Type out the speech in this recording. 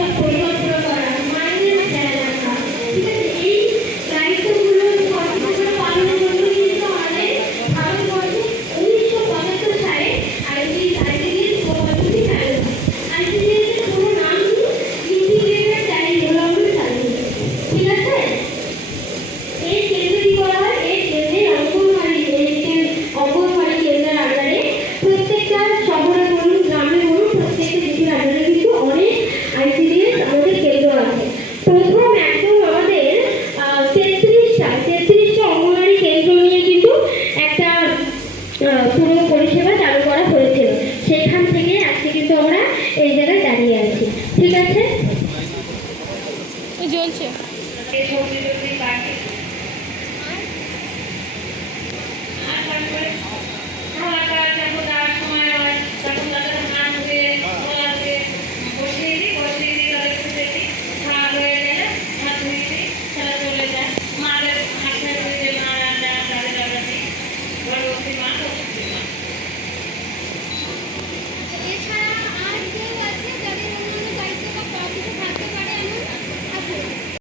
Gracias por જોયેલ છે.